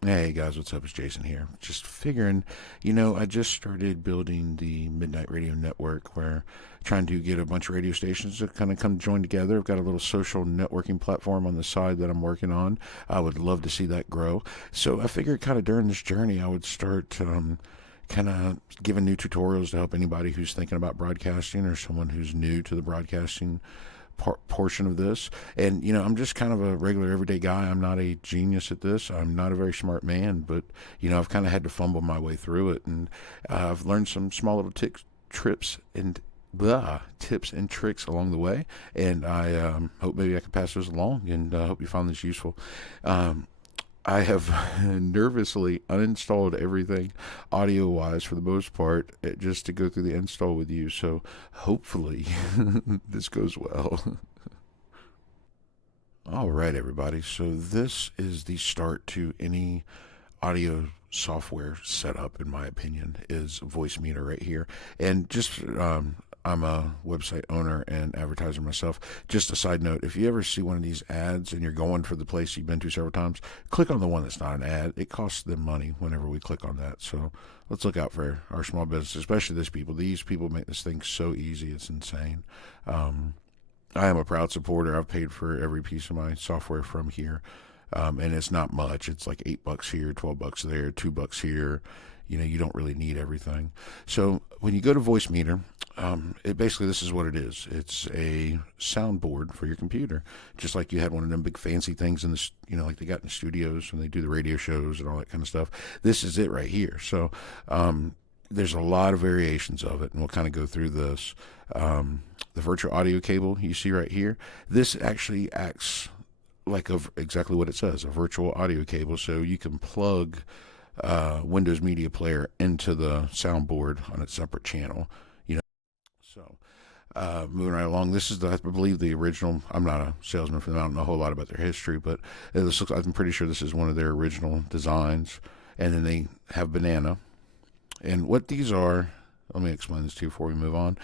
Hey guys, what's up? It's Jason here. Just figuring, I just started building the Midnight Radio Network where trying to get a bunch of radio stations to kind of come join together. I've got a little social networking platform on the side that I'm working on. I would love to see that grow. So I figured kind of during this journey, I would start kind of giving new tutorials to help anybody who's thinking about broadcasting or someone who's new to the broadcasting portion of this. And, I'm just kind of a regular everyday guy. I'm not a genius at this. I'm not a very smart man, but, I've kind of had to fumble my way through it. And I've learned some small little trips and tips and tricks along the way. And I hope maybe I can pass those along and hope you found this useful. Um, I have nervously uninstalled everything audio wise for the most part just to go through the install with you. So hopefully this goes well. All right, everybody. So this is the start to any audio software setup, in my opinion, is VoiceMeter right here. And just I'm a website owner and advertiser myself. Just a side note, if you ever see one of these ads and you're going for the place you've been to several times, click on the one that's not an ad. It costs them money whenever we click on that. So let's look out for our small business, especially this people. These people make this thing so easy, it's insane. Um, I am a proud supporter. I've paid for every piece of my software from here. And it's not much. It's like $8 here, $12 there, $2 here. You don't really need everything. So when you go to VoiceMeter, it basically this is what it is. It's a soundboard for your computer, just like you had one of them big fancy things in the, like they got in the studios when they do the radio shows and all that kind of stuff. This is it right here. So there's a lot of variations of it, and we'll kind of go through this. The virtual audio cable you see right here, this actually acts like exactly what it says, a virtual audio cable. So you can plug Windows Media Player into the soundboard on its separate channel. You know, so moving right along, this is I believe the original. I'm not a salesman for them. I don't know a whole lot about their history, but this looks. I'm pretty sure this is one of their original designs. And then they have banana. And what these are, let me explain this to you before we move on.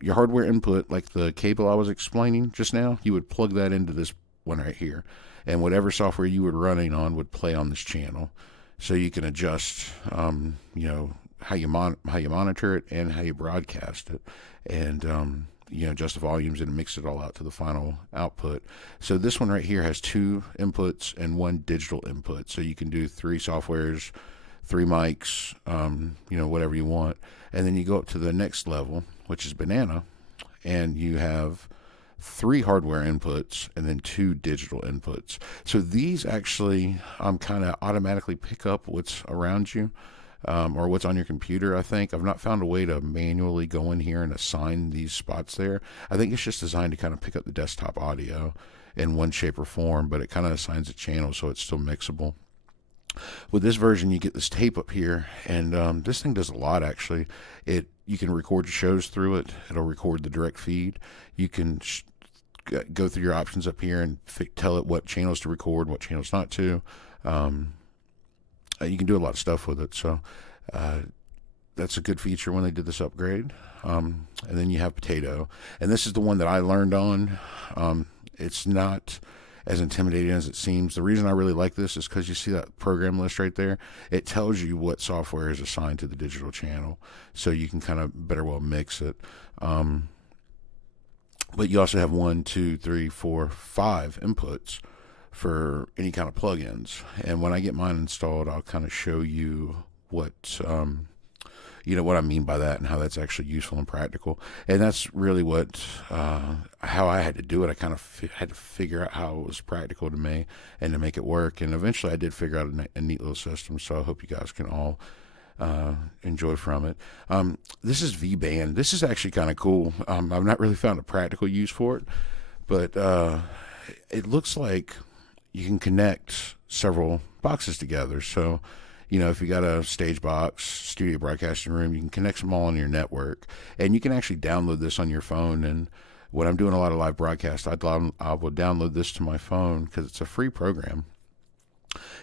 Your hardware input, like the cable I was explaining just now, you would plug that into this one right here, and whatever software you were running on would play on this channel. So you can adjust, how you monitor it and how you broadcast it, and adjust the volumes and mix it all out to the final output. So this one right here has two inputs and one digital input. So you can do three softwares, three mics, whatever you want. And then you go up to the next level, which is banana, and you have three hardware inputs and then two digital inputs. So these actually kind of automatically pick up what's around you, or what's on your computer. I think I've not found a way to manually go in here and assign these spots there. I think it's just designed to kind of pick up the desktop audio in one shape or form, but it kind of assigns a channel so it's still mixable. With this version, you get this tape up here, and this thing does a lot actually. You can record your shows through it. It'll record the direct feed. You can go through your options up here and tell it what channels to record, what channels not to. You can do a lot of stuff with it. So that's a good feature when they did this upgrade. And then you have Potato, and this is the one that I learned on. It's not as intimidating as it seems. The reason I really like this is because you see that program list right there. It tells you what software is assigned to the digital channel, so you can kind of better well mix it. But you also have 1, 2, 3, 4, 5 inputs for any kind of plugins. And when I get mine installed, I'll kind of show you what I mean by that and how that's actually useful and practical. And that's really how I had to do it. I kind of had to figure out how it was practical to me and to make it work. And eventually I did figure out a neat little system. So I hope you guys can all enjoy from it. This is V-Band. This is actually kind of cool. I've not really found a practical use for it, but it looks like you can connect several boxes together. So if you got a stage box, studio broadcasting room, you can connect them all on your network, and you can actually download this on your phone. And when I'm doing a lot of live broadcasts, I will download this to my phone because it's a free program.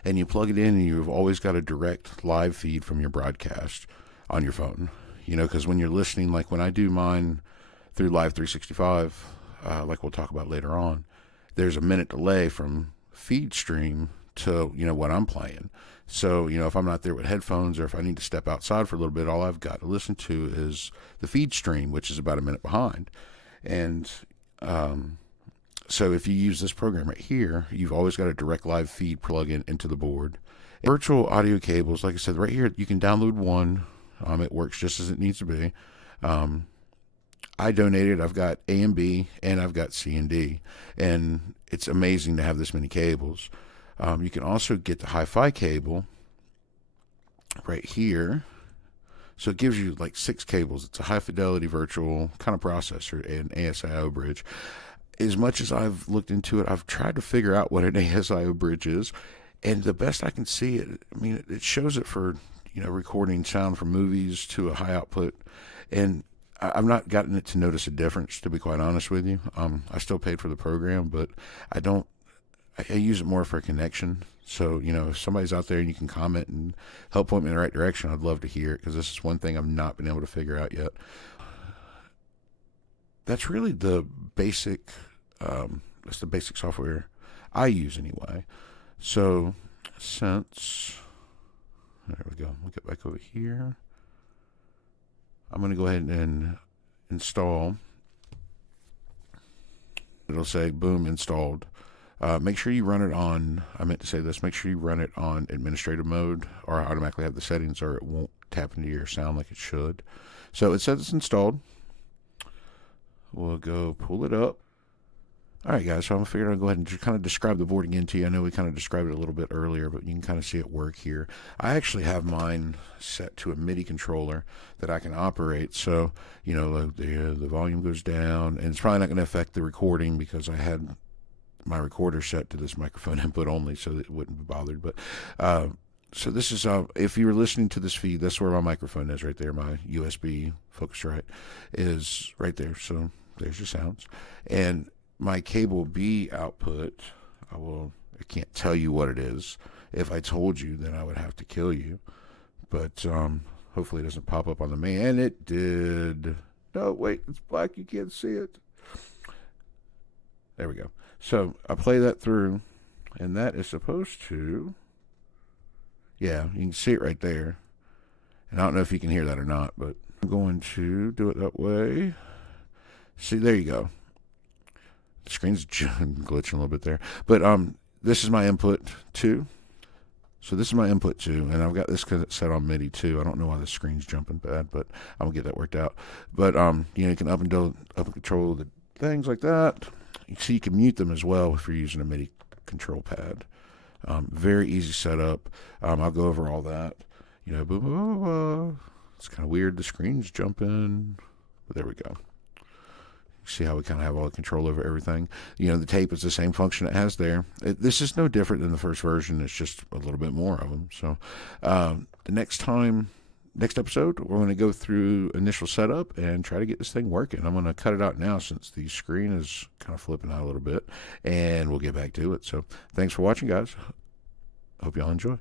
And you plug it in, and you've always got a direct live feed from your broadcast on your phone. Because when you're listening, like when I do mine through Live 365, like we'll talk about later on, there's a minute delay from feed stream to, what I'm playing. So, if I'm not there with headphones, or if I need to step outside for a little bit, all I've got to listen to is the feed stream, which is about a minute behind. And so if you use this program right here, you've always got a direct live feed plug-in into the board. Virtual audio cables, like I said, right here, you can download one. It works just as it needs to be. I donated. I've got A and B, and I've got C and D, and it's amazing to have this many cables. You can also get the hi-fi cable right here. So it gives you like 6 cables. It's a high-fidelity virtual kind of processor and ASIO bridge. As much as I've looked into it, I've tried to figure out what an ASIO bridge is, and the best I can see it shows it for recording sound from movies to a high output, and I've not gotten it to notice a difference, to be quite honest with you. I still paid for the program, but I use it more for a connection. So, if somebody's out there and you can comment and help point me in the right direction, I'd love to hear it, because this is one thing I've not been able to figure out yet. That's really the basic, that's the basic software I use anyway. So, there we go. We'll get back over here. I'm going to go ahead and install. It'll say, boom, installed. Make sure you run it on, make sure you run it on administrative mode, or automatically have the settings, or it won't tap into your sound like it should. So it says it's installed. We'll go pull it up. All right, guys, so I'm figuring I'll go ahead and just kind of describe the board again to you. I know we kind of described it a little bit earlier, but you can kind of see it work here. I actually have mine set to a MIDI controller that I can operate. So, the volume goes down, and it's probably not going to affect the recording because I had my recorder set to this microphone input only, so that it wouldn't be bothered. But so this is, if you're listening to this feed, that's where my microphone is right there. My USB Focusrite is right there. So there's your sounds. And my cable B output, I can't tell you what it is. If I told you, then I would have to kill you. But hopefully it doesn't pop up on the main. And it did. No, wait, it's black. You can't see it. There we go. So I play that through, and that is supposed to, yeah, you can see it right there. And I don't know if you can hear that or not, but I'm going to do it that way. See, there you go. The screen's glitching a little bit there. But this is my input 2. So this is my input 2, and I've got this set on MIDI too. I don't know why the screen's jumping bad, but I'm going to get that worked out. But, you can up and control the things like that. You can mute them as well if you're using a MIDI control pad. Very easy setup. I'll go over all that. Blah, blah, blah, blah. It's kind of weird. The screen's jumping. But there we go. See how we kind of have all the control over everything. The tape is the same function it has there. This is no different than the first version. It's just a little bit more of them. So the next episode, we're going to go through initial setup and try to get this thing working. I'm going to cut it out now since the screen is kind of flipping out a little bit, and we'll get back to it. So thanks for watching, guys. Hope y'all enjoy.